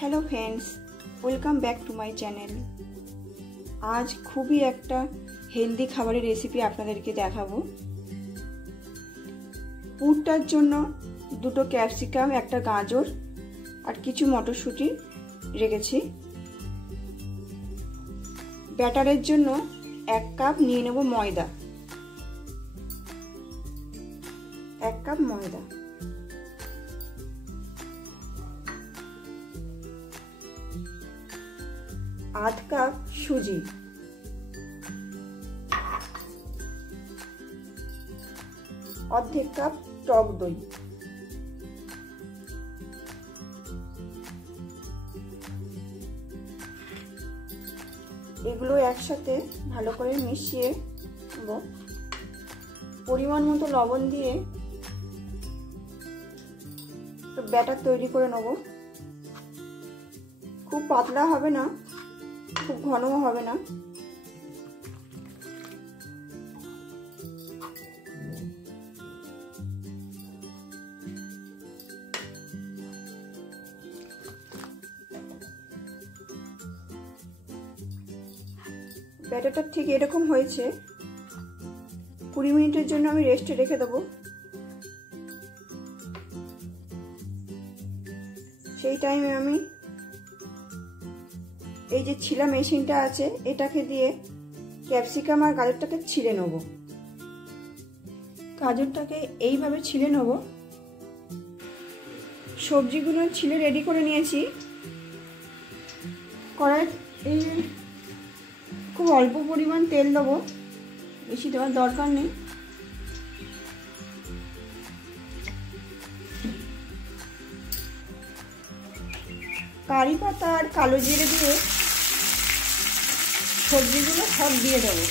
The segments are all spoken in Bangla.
Hello friends, welcome back to my channel. আজ খুবই একটা হেলদি খাবারের রেসিপি আপনাদেরকে দেখাবো। পুরটার জন্য দুটো ক্যাপসিকাম, একটা গাজর আর কিছু মটরশুঁটি রেখেছি। ব্যাটারের জন্য 1 কাপ নিয়ে নেব ময়দা, 1 কাপ ময়দা, আধ কাপ সুজি, অর্ধেক কাপ টক দই, এগুলো একসাথে ভালো করে মিশিয়ে নেব। পরিমাণ মতো লবণ দিয়ে ব্যাটার তৈরি করে নেব। খুব পাতলা হবে না, খুব ঘনও হবে না। ব্যাটারটা ঠিক এরকম হয়েছে। 20 মিনিটের জন্য আমি রেস্টে রেখে দেবো। সেই টাইমে আমি এই যে ছিলা মেশিনটা আছে, এটাকে দিয়ে ক্যাপসিকাম আর গাজরটাকে ছিলে নেব। গাজরটাকে এইভাবে ছিলে নেব। সবজিগুলো ছিলে রেডি করে নিয়েছি। কড়াই এই খুব অল্প পরিমাণ তেল দেবো, বেশি দেওয়ার দরকার নেই। কারি পাতা আর কালো জিরে দিয়ে সবজিগুলো সব দিয়ে দেবো।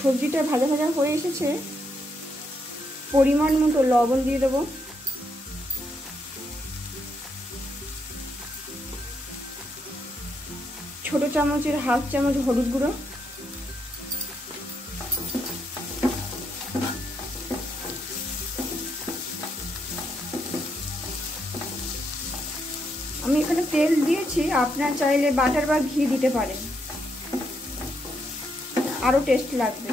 সবজিটা ভাজা ভাজা হয়ে এসেছে। পরিমাণ মতো লবণ দিয়ে দেবো, ছোট চামচের হাফ চামচ হলুদ গুঁড়ো, আমি এখানে তেল দিয়েছি, আপনারা চাইলে বাটার বা ঘি দিতে পারেন, আরো টেস্ট লাগবে।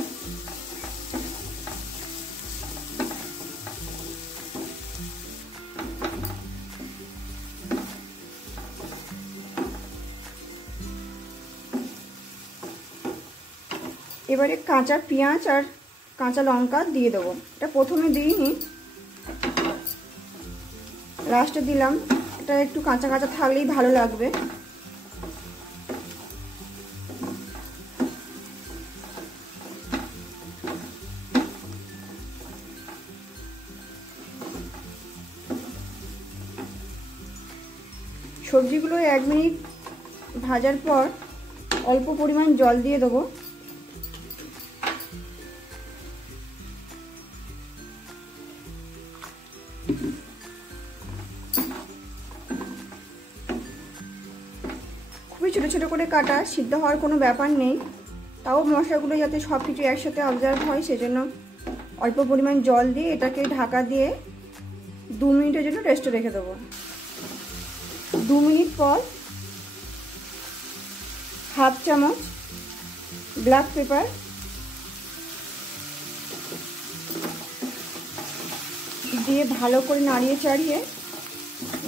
এবারে কাঁচা পেঁয়াজ আর কাঁচা লঙ্কা দিয়ে দেবো। এটা প্রথমে দিইনি, লাস্টে দিলাম। এটা একটু কাঁচা কাঁচা থাকলেই ভালো লাগবে। সবজিগুলো 1 মিনিট ভাজার পর অল্প পরিমাণ জল দিয়ে দেবো। খুবই ছোটো ছোটো করে কাটা, সিদ্ধ হওয়ার কোনো ব্যাপার নেই। তাও মশলাগুলো যাতে সব কিছু একসাথে অবজার্ভ হয়, সেজন্য অল্প পরিমাণ জল দিয়ে এটাকে ঢাকা দিয়ে 2 মিনিটের জন্য রেস্টে রেখে দেবো। 2 মিনিট পর হাফ চামচ ব্ল্যাক পেপার দিয়ে ভালো করে নাড়িয়ে চাড়িয়ে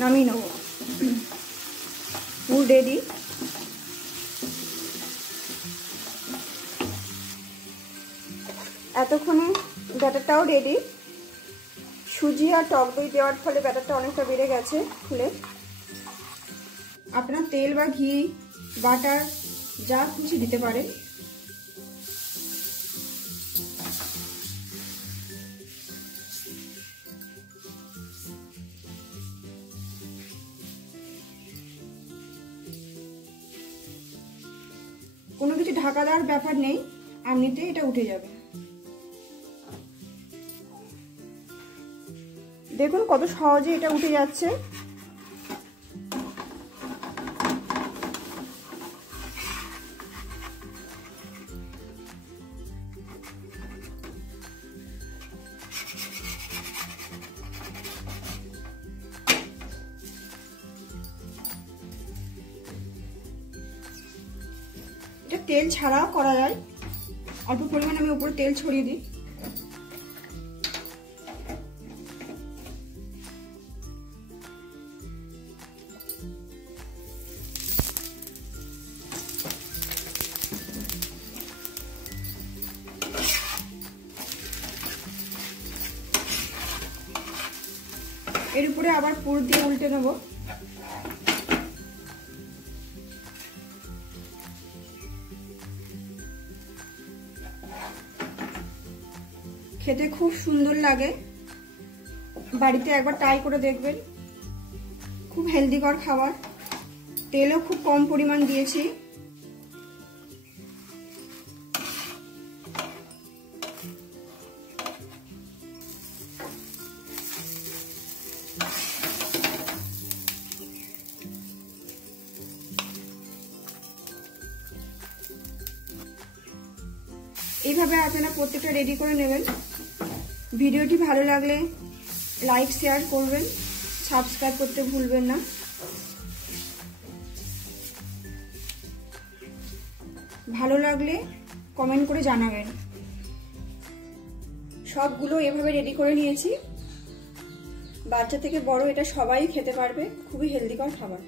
নামিয়ে নেব। পুর রেডি। এতক্ষণে ব্যাটারটাও রেডি। সুজি আর টক দই দেওয়ার ফলে ব্যাটারটা অনেকটা বেড়ে গেছে ফুলে। আপনার তেল বা ঘি, বাটার যা খুশি দিতে পারেন। কোনো কিছু ঢাকা দেওয়ার ব্যাপার নেই, এমনিতে এটা উঠে যাবে। দেখুন কত সহজে এটা উঠে যাচ্ছে। এটা তেল ছাড়াও করা যায়। অল্প পরিমাণে আমি উপরে তেল ছড়িয়ে দিই। এর উপরে আবার পুর দিয়ে উল্টে নেব। খেতে খুব সুন্দর লাগে, বাড়িতে একবার ট্রাই করে দেখবেন। খুব হেলদিকর খাবার, তেলও খুব কম পরিমাণ দিয়েছি। এইভাবে আপনারা প্রত্যেকটা রেডি করে নেবেন। ভিডিওটি ভালো লাগলে লাইক শেয়ার করবেন, সাবস্ক্রাইব করতে ভুলবেন না। ভালো লাগলে কমেন্ট করে জানাবেন। সবগুলো এভাবে রেডি করে নিয়েছি। বাচ্চা থেকে বড় এটা সবাই খেতে পারবে, খুবই হেলদিকর খাবার।